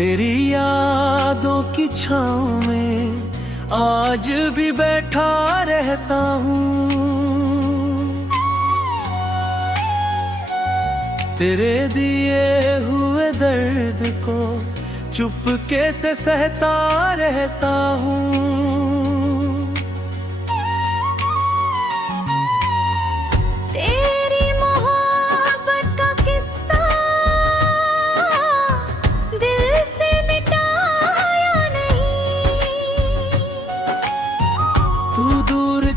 तेरी यादों की छाँव में आज भी बैठा रहता हूँ। तेरे दिए हुए दर्द को चुपके से सहता रहता हूँ।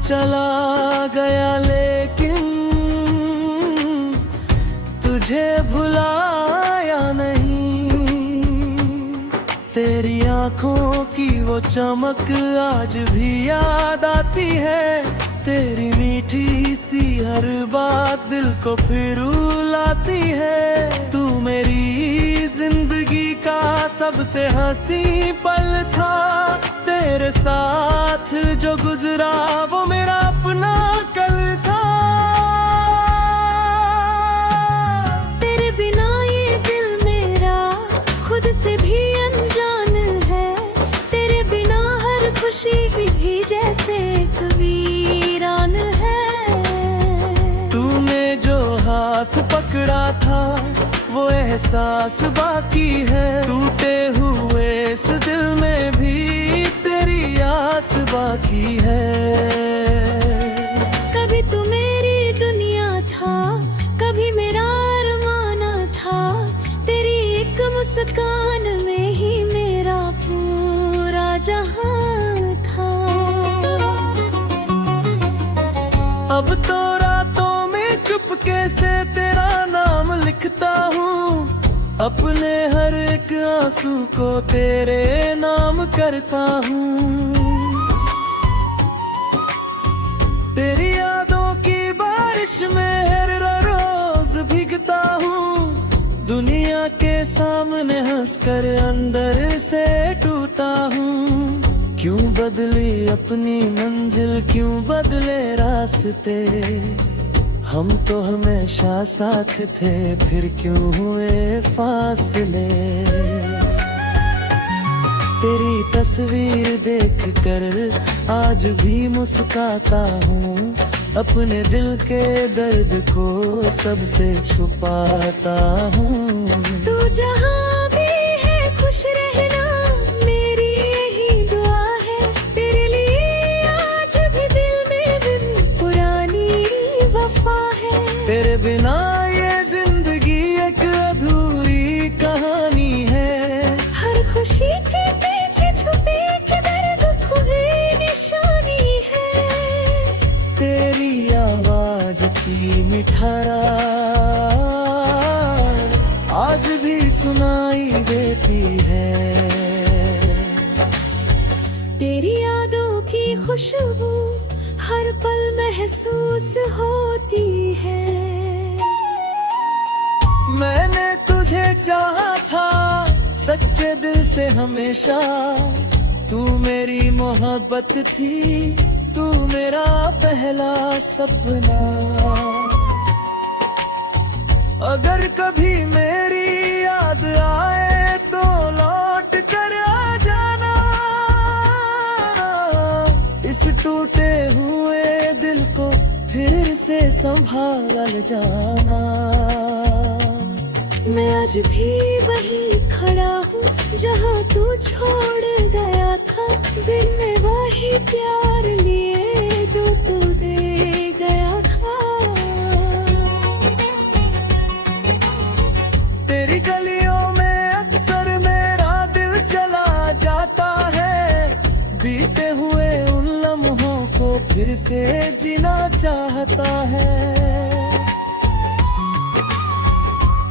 चला गया लेकिन तुझे भुलाया नहीं। तेरी आंखों की वो चमक आज भी याद आती है। तेरी मीठी सी हर बात दिल को फिर रुलाती है। तू मेरी जिंदगी का सबसे हंसी पल था। तेरे साथ जो गुजरा वो मेरा अपना कल था। तेरे बिना ये दिल मेरा खुद से भी अनजान है। तेरे बिना हर खुशी भी जैसे एक वीरान है। तूने जो हाथ पकड़ा था वो एहसास बाकी है। टूटे हुए इस दिल में भी तेरी आस बाकी है। कभी तू मेरी दुनिया था, कभी मेरा अरमाना था। तेरी एक मुस्कान में ही मेरा पूरा जहां था। अब तो रातों में चुपके से तेरा नाम लिखता हूँ। अपने हर एक आंसू को तेरे नाम करता हूँ। तेरी यादों की बारिश में हर रोज भीगता हूँ। दुनिया के सामने हंसकर अंदर से टूटा हूँ। क्यों बदली अपनी मंजिल, क्यों बदले रास्ते। हम तो हमेशा साथ थे, फिर क्यों हुए फासले। तेरी तस्वीर देखकर आज भी मुस्कुराता हूँ। अपने दिल के दर्द को सबसे छुपाता हूँ। तू जहाँ भी है खुश रहना, मेरी यही दुआ है। तेरे लिए आज भी दिल में दिन पुरानी वफा है। तेरे बिना ये जिंदगी एक अधूरी कहानी है। हर खुशी के पीछे छुपे एक दर्द खुली निशानी है। तेरी आवाज की मिठारा आज भी सुनाई देती है। तेरी यादों की खुशबू हर पल महसूस होती है। मैंने तुझे चाहा था सच्चे दिल से हमेशा। तू मेरी मोहब्बत थी, तू मेरा पहला सपना। अगर कभी मेरी याद आए तो लौट कर आ जाना। इस टूटे हुए दिल को फिर से संभाल जाना। मैं आज भी वहीं खड़ा हूँ जहाँ तू छोड़ गया था। दिन में वही प्यार लिए जो तू दे गया था। तेरी गलियों में अक्सर मेरा दिल चला जाता है। बीते हुए उन लम्हों को फिर से जीना चाहता है।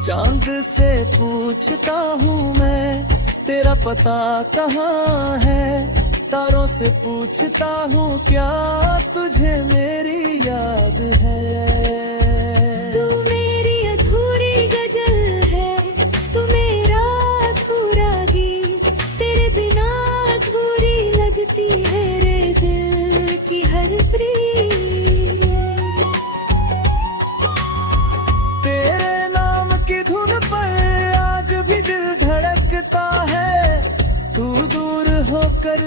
चांद से पूछता हूँ मैं तेरा पता कहाँ है। तारों से पूछता हूँ क्या तुझे मेरी याद है। तू मेरी अधूरी गजल है, तू मेरा अधूरा गीत। तेरे बिना अधूरी लगती है रे दिल की हर प्रीत। तेरे नाम की धुन पर आज भी दिल धड़कता है।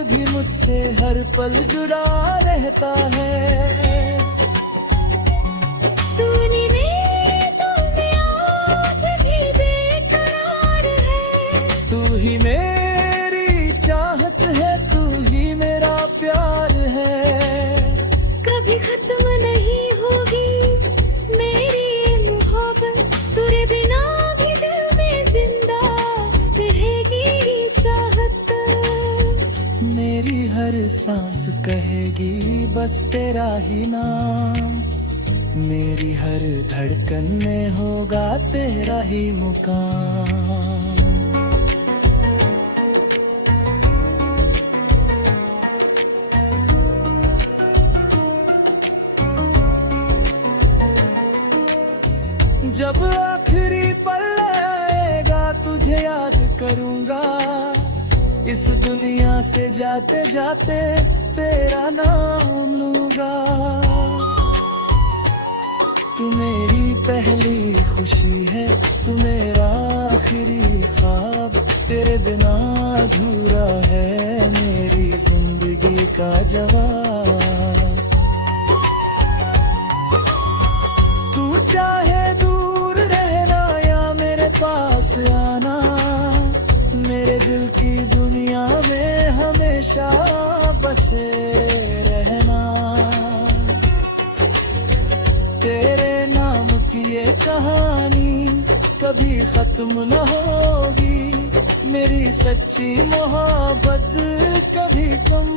भी मुझसे हर पल जुड़ा रहता है। तूने में तो मैं आज भी बेकरार है। तू ही मेरी चाहत है, तू ही मेरा प्यार है। कभी खत्म नहीं होगी मेरी ये मोहब्बत, तेरे बिना भी दिल में जिंदा रहेगी चाहत। मेरी हर सांस कहेगी बस तेरा ही नाम, मेरी हर धड़कन में होगा तेरा ही मुकाम। जब आखिरी पल आएगा तुझे याद करूंगा, इस दुनिया से जाते जाते तेरा नाम लूंगा। तू मेरी पहली खुशी है, तू मेरा आखिरी ख्वाब, तेरे बिना अधूरा है मेरी जिंदगी का जवाब। तू चाहे दूर रहना या मेरे पास आना, मेरे दिल की दुनिया में हमेशा बसे रहना। तेरे नाम की ये कहानी कभी खत्म न होगी, मेरी सच्ची मोहब्बत कभी कम